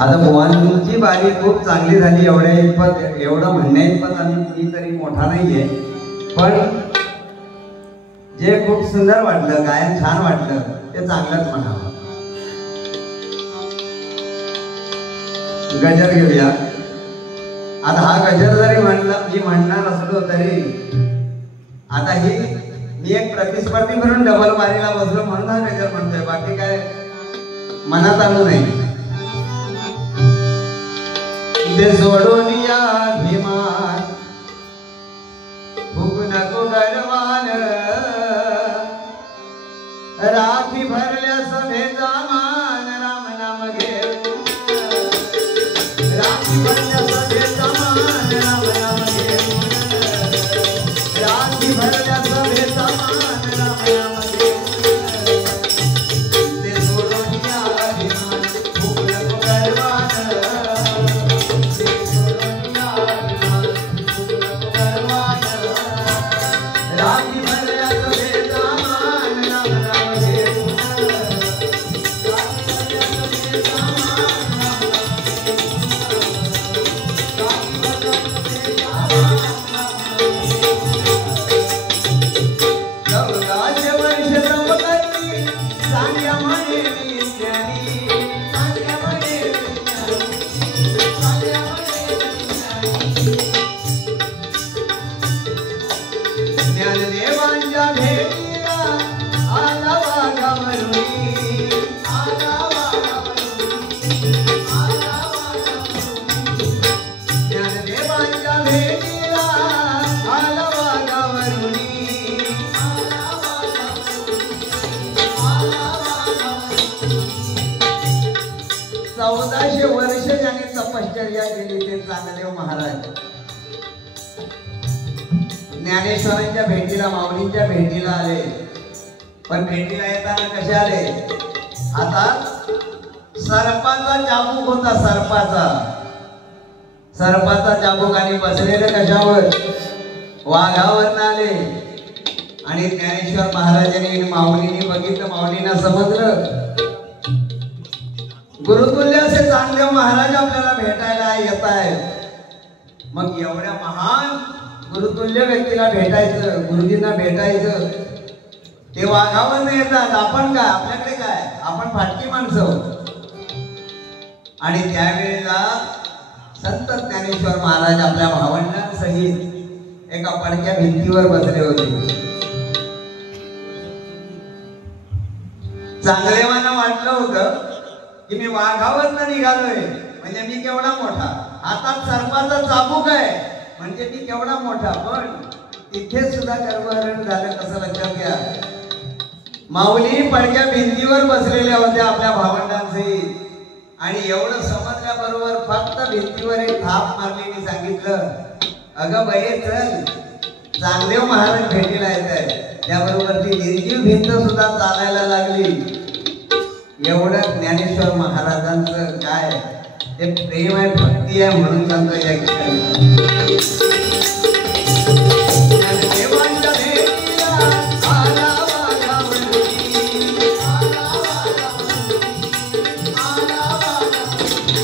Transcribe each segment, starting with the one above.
आता बुवांची बारी खूप चांगली झाली, एवढ्या इतपत एवढं म्हणण्या इतपत मी तरी मोठा नाहीये, पण जे खूप सुंदर वाटलं, गायन छान वाटलं, ते चांगलंच म्हणावं. गजर घेऊया. आता हा गजर जरी मी म्हणणार असलो तरी आता ही मी एक प्रतिस्पर्धी म्हणून डबल बारीला बसलो म्हणून हा गजर म्हणतोय, बाकी काय मनात आलं नाही. इथे सोडून या भीमान भूक नको गरवान, राखी भरल्या सभेचा मान, राम नाम घे राखी भरल्या सभेचा मान, राम नाम घे राखी भरल्या सभेचा मान, राम नाम घे. ते सोडून या अभिमान भूक नको गरवान, ते सोडून या अभिमान भूक नको गरवान, राखी भरल्या सभेचा मान, राम नाम घे राखी भरल्या सभेचा मान, ज्ञानदेवांच्या भेटीला आला वाघावरुणी, आला वाघावरुणी, आला वाघावरुणी. ज्ञानदेवांच्या भेटीला आला वाघावरुणी, आला वाघावरुणी, आला वाघावरुणी. 1400 वर्ष ज्यांनी तपश्चर्या केली ते चांगदेव महाराज ज्ञानेश्वरांच्या भेटीला, माऊलींच्या भेटीला आले. पण भेटीला येताना कसे आले? हातात सर्पाचा चाबूक होता, सर्पाचा चाबूक, आणि बसलेले कशावर? वाघावर आले. आणि ज्ञानेश्वर महाराजांनी माऊलींनी बघितलं, माऊलींना समजलं गुरुतुल्य असे चांगदेव महाराज आपल्याला भेटायला येत आहेत. मग एवढ्या महान गुरुतुल्य व्यक्तीला भेटायचं, गुरुजींना भेटायचं, ते वाघावर येतात. आपण काय? आपल्याकडे काय? आपण फाटकी माणसं. आणि त्यावेळेला संत ज्ञानेश्वर महाराज आपल्या भावंडांसहित एका पडक्या भिंतीवर बसले होते. चांगदेवांना वाटलं होतं की मी वाघावर निघालोय म्हणजे मी केवढा मोठा, हातात सर्पाचा चाबूक आहे म्हणजे मी केवढा मोठा. पण तिथे सुद्धा गर्वहरण झालं. कसं? लक्षात घ्या, माऊली पडक्या भिंतीवर बसलेल्या होत्या आपल्या भावंडांसहित, आणि एवढं समजल्याबरोबर फक्त भिंतीवर एक थाप मारली आणि सांगितलं, अगं बाई चल, चांगदेव महाराज भेटीला येत आहे. त्याबरोबर ती निर्जीव भिंत सुद्धा चालायला लागली. एवढं ज्ञानेश्वर महाराजांचं काय ते प्रेम आहे, भक्ती आहे, म्हणून सांगतो या ठिकाणी. देवांच्या भेटीला आला वाघावरुणी, आला वाघावरुणी, आला वाघावरुणी.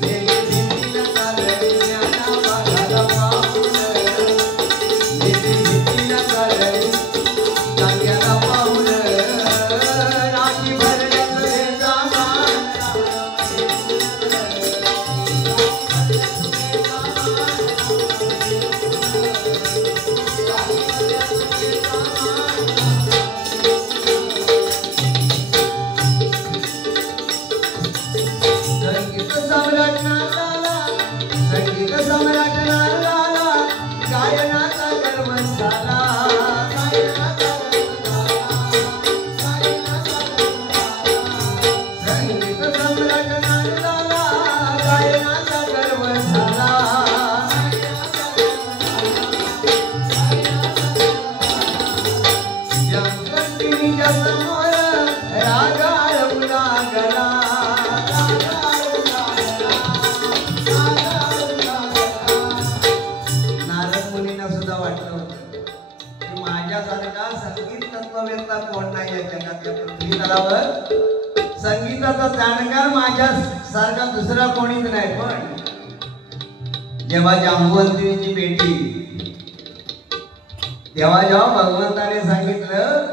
भिंतीला चालली ज्ञाना वाघाला पाहून, भिंतीला चालली जाग्याला पाहून, राखी भरल्या सभेचा मान, संगीत सम्राट नारदाला, संगीत सम्राट नारदाला, गायनाचा गर्व झाला, गायनाचा गर्व झाला, गायनाचा गर्व झाला. संगीत सम्राट नारदाला, गायनाचा गर्व झाला, गायनाचा गर्व झाला. जगदीच्या समोर रागाळ लागला, नारद मुनींना सुद्धा वाटलं की माझ्यासारखा संगीत तत्ववेत्ता कोण नाही या जगात, या पृथ्वी तलावर संगीताचा जाणकार माझ्या सारखा दुसरा कोणीच नाही. पण जेव्हा जांबुवंतीची भेटी, तेव्हा जेव्हा भगवंताने सांगितलं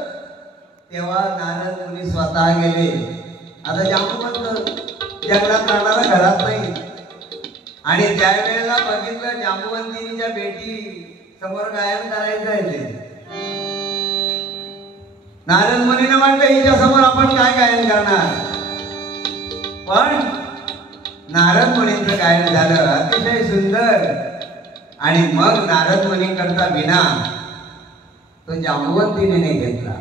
तेव्हा नारद मुनी स्वतः गेले. आता जांबुवंत जंगलात राहणारा घरात नाही. आणि त्यावेळेला बघितलं जांबुवंतीच्या भेटी समोर गायन करायचं आहे ते. नारद मुनीने म्हटलं हिच्या समोर आपण काय गायन करणार. पण नारद मुनींचं गायन झालं अतिशय सुंदर. आणि मग नारद मुनींकरता विना तो जांबुवंतीने घेतला,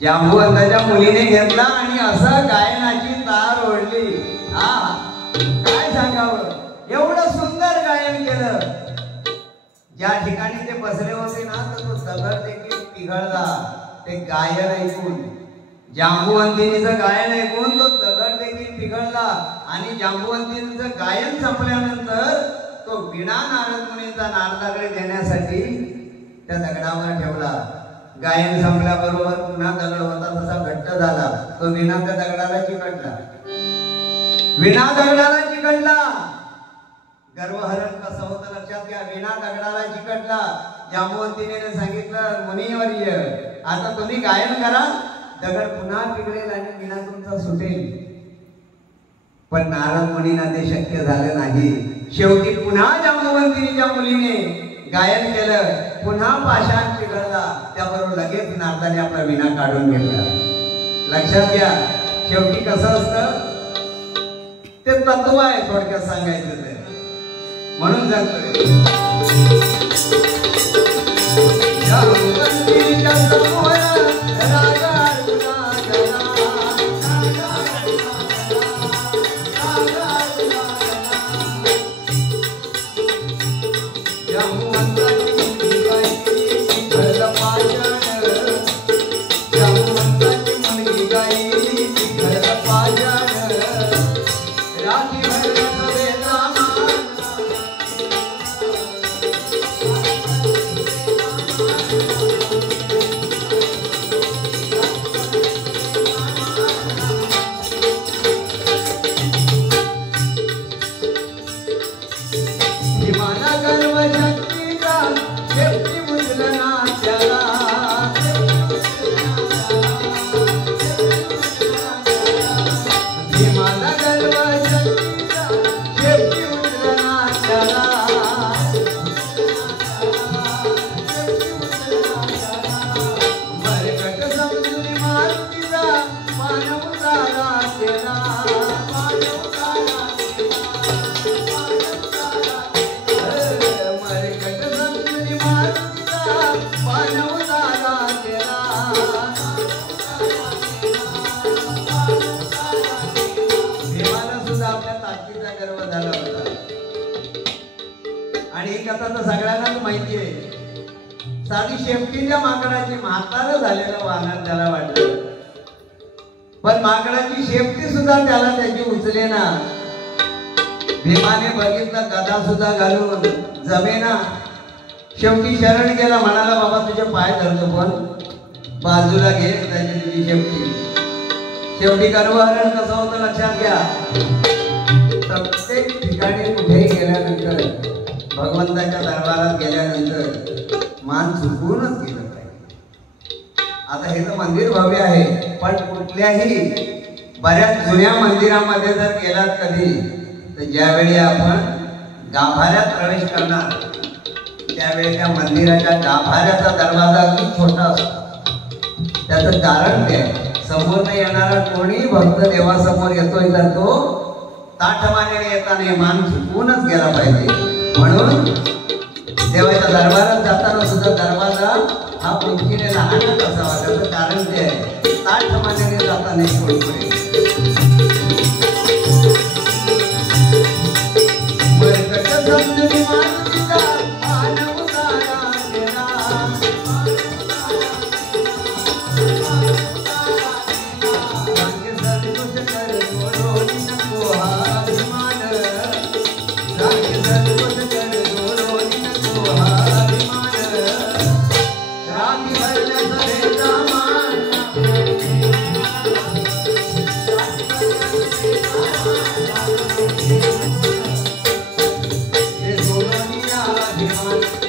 जांबुवंताच्या मुलीने घेतला आणि असं गायनाची तार ओढली. काय सांगावं, एवढं सुंदर गायन केलं. ज्या ठिकाणी ते बसले होते ना तर तो दगड देखील पिघळला. ते गायन ऐकून, जांबुवंतीचं गायन ऐकून तो दगड देखील पिघळला. आणि जांबुवंतीचं गायन संपल्यानंतर तो विणा नारद मुनींचा नारदाकडे देण्यासाठी त्या दगडावर ठेवला. गायन संपल्याबरोबर पुन्हा दगड होता तसा घट्ट झाला. तो विणा त्या दगडाला चिकटला, विणा दगडाला चिकटला. गर्वहरण कसं होतं लक्षात घ्या. विणा दगडाला चिकटला. जांबुवंतीने सांगितलं मुनिवर्य आता तुम्ही गायन करा, दगड पुन्हा पिघळेल आणि विणा तुमचा सुटेल. पण नारद मुनींना ते शक्य झालं नाही. शेवटी पुन्हा जांबुवंतीच्या मुलीने गायन केलं. पुन्हा पाषाण पिघळला. त्याबरोबर लगेच नारदाने आपला विणा काढून घेतला. लक्षात घ्या, शेवटी कसं असतं ते तत्व आहे थोडक्यात सांगायचं तर. म्हणून सांगतोय जांबुवंतीच्या समोर राजा सगळ्यांनाच माहिती आहे. साधी शेपटीच्या माकडाची म्हातारं झालेलं वाहन त्याला वाटलं, पण माकडाची शेपटी सुद्धा त्याला त्याची उचले ना. भीमाने बघितलं गदा सुद्धा घालून जमेना. शेवटी शरण गेला, म्हणाला बाबा तुझे पाय धरतो पण बाजूला घे त्याची तुझी शेपटी. शेवटी गर्वहरण कसं होतं लक्षात घ्या. प्रत्येक ठिकाणी कुठे गेल्यानंतर, भगवंताच्या दरबारात गेल्यानंतर मान झुकवूनच गेलं पाहिजे. आता हे तर मंदिर भव्य आहे, पण कुठल्याही बऱ्याच जुन्या मंदिरामध्ये जर गेलात कधी तर ज्यावेळी आपण गाभाऱ्यात प्रवेश करणार त्यावेळी त्या मंदिराच्या गाभाऱ्याचा दरवाजा अगदी छोटा असतो. त्याचं कारण ते समोर येणारा कोणी भक्त देवासमोर येतोय तर तो ताठमानेने येताना मान झुकवूनच गेला पाहिजे. म्हणून देवाच्या दरबारात जाताना सुद्धा दरवाजा हा उंचीने लहानच असावा. त्याचं कारण ते आहे ताठमानेने जाताना कोणीकडे वा